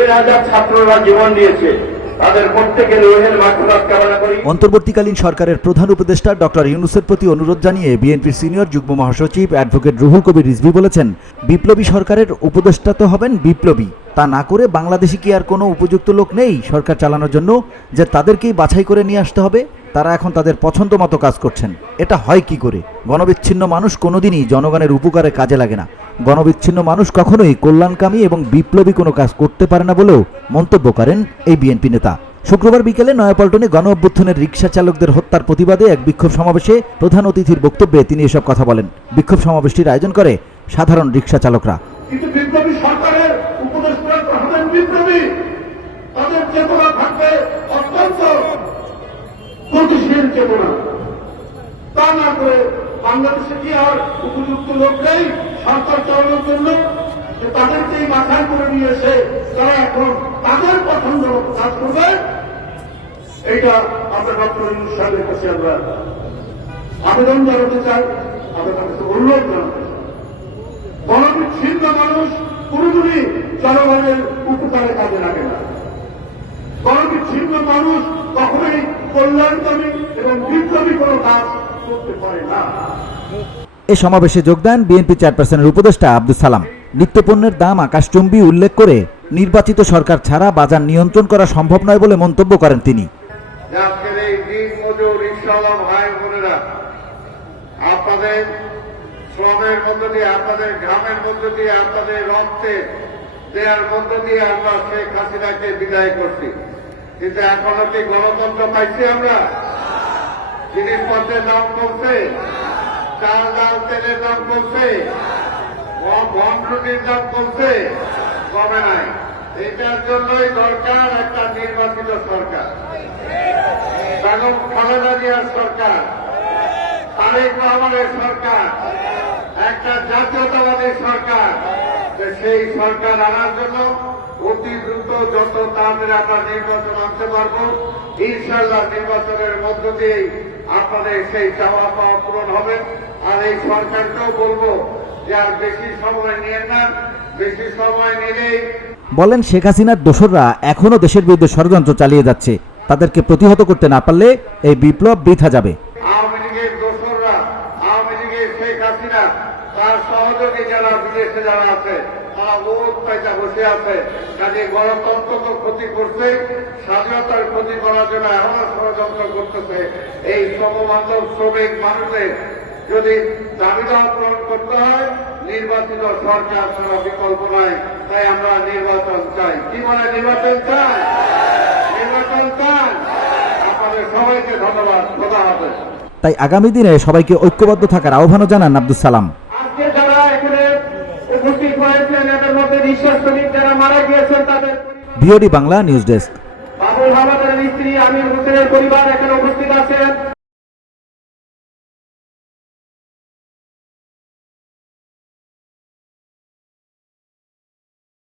3000 ছাত্ররা জীবন দিয়েছে, তাদের প্রত্যেকের রুহের মাগফিরাত কামনা করি। অন্তর্বর্তীকালীন সরকারের প্রধান উপদেষ্টা ডক্টর ইউনূসের প্রতি অনুরোধ জানিয়ে বিএনপির সিনিয়র যুগ্ম মহাসচিব অ্যাডভোকেট রুহুল কবির রিজভী বলেছেন, বিপ্লবী সরকারের উপদেষ্টা তো হবেন বিপ্লবী, তা না করে বাংলাদেশে কি আর কোনো উপযুক্ত লোক নেই সরকার চালানোর জন্য যে তাদেরকেই বাছাই করে নিয়ে আসতে হবে? তারা এখন তাদের পছন্দ মতো কাজ করছেন। এটা হয় কি করে? গণবিচ্ছিন্ন মানুষ কোনোদিনই জনগণের উপকারে কাজে লাগে না। গণবিচ্ছিন্ন মানুষ কখনোই কল্যাণকামী এবং বিপ্লবী কোনো কাজ করতে পারে না বলেও মন্তব্য করেন এই বিএনপি নেতা। শুক্রবার বিকেলে নয়াপল্টনে গণ অভ্যুত্থানের রিকশা চালকদের হত্যার প্রতিবাদে এক বিক্ষোভ সমাবেশে প্রধান অতিথির বক্তব্যে তিনি এসব কথা বলেন। বিক্ষোভ সমাবেশটির আয়োজন করে সাধারণ রিকশা চালকরা। কিন্তু বিপ্লবী সরকারের উপদেষ্টা হবেন বিপ্লবী, তাদের চেতনা থাকবে অত্যন্ত গতিশীল চেতনা। তা না করে বাংলাদেশে কি আর উপযুক্ত লোক নেই সরকার চালানোর জন্য, যে তাদেরকেই মাথায় করে নিয়েছে তারা এখন তাদের পছন্দ মতো কাজ করবে? এইটা আমরা ডক্টর ইউনূস সাহেবের কাছে আমরা আবেদন জানাতে চাই, আমাদের কাছে অনুরোধ জানাতে চাই। গণবিচ্ছিন্ন মানুষ কোনদিনই জনগণের উপকারে কাজে লাগে না। গণবিচ্ছিন্ন মানুষ কখনোই কল্যাণকামী এবং বিপ্লবী কোনো কাজ করতে পারে না। এ সমাবেশে যোগ দেন বিএনপি চেয়ারপারসনের উপদেষ্টা আব্দুল সালাম। নিত্যপণ্যের দাম আকাশচুম্বী উল্লেখ করে নির্বাচিত সরকার ছাড়া বাজার নিয়ন্ত্রণ করা সম্ভব নয় বলে মন্তব্য করেন তিনি। আজকের এই দিন মজুর রিকশাওয়ালা ভাই বোনেরা, আপনাদের শ্রমের মধ্য দিয়ে, আপনাদের ঘামের মধ্য দিয়ে, আপনাদের রক্তের দেওয়ার মধ্য দিয়ে আমরা শেখ হাসিনাকে বিদায় করছি। কিন্তু এখনো কি গণতন্ত্র পাইছি আমরা? জিনিসপত্রের দাম কমছে, চাল ডাল তেলের দাম কমছে, গম রুটির দাম কমছে, কমে নাই। এটার জন্যই দরকার একটা নির্বাচিত সরকার, বেগম খালেদা জিয়ার সরকার, তারেক রহমানের সরকার, একটা জাতীয়তাবাদী সরকার। সেই সরকার আনার জন্য অতি দ্রুত যত তাড়াতাড়ি আমরা নির্বাচন আনতে পারবো, ইনশাল্লাহ নির্বাচনের মধ্য দিয়েই আপনাদের সেই চাওয়া পাওয়া পূরণ হবে। আর এই সরকারকেও বলবো যে আর বেশি সময় নিয়ে না, বেশি সময় নিলেই। বলেন, শেখ হাসিনার দোসররা এখনো দেশের বিরুদ্ধে ষড়যন্ত্র চালিয়ে যাচ্ছে, তাদেরকে প্রতিহত করতে না পারলে এই বিপ্লব বৃথা যাবে। আওয়ামী লীগের দোসররা, আওয়ামী লীগের শেখ হাসিনা, তার সহযোগী যারা বিদেশে যারা আছে, তারা বহুত পয়সা বসে আছে। কাজে গণতন্ত্র তো ক্ষতি করছে, স্বাধীনতার ক্ষতি করার জন্য এখনো ষড়যন্ত্র করতেছে। এই শ্রমবান্ধব শ্রমিক মানুষদের যদি দাবিটা পূরণ করতে হয়, নির্বাচিত সরকার ছাড়া বিকল্প নাই। তাই আমরা নির্বাচন চাই। কি বলে নির্বাচন চাই? নির্বাচন চাই। আপনাদের সবাইকে ধন্যবাদ। খোদা হাফেজ। তাই আগামী দিনে সবাইকে ঐক্যবদ্ধ থাকার আহ্বানও জানান আব্দুল সালাম। আজকে যারা এখানে উপস্থিত হয়েছেন, এদের মধ্যে রিকশা শ্রমিক যারা মারা গিয়েছেন তাদের VOD Bangla news desk. Babul হামাদের স্ত্রী আমির হোসেনের পরিবার এখানে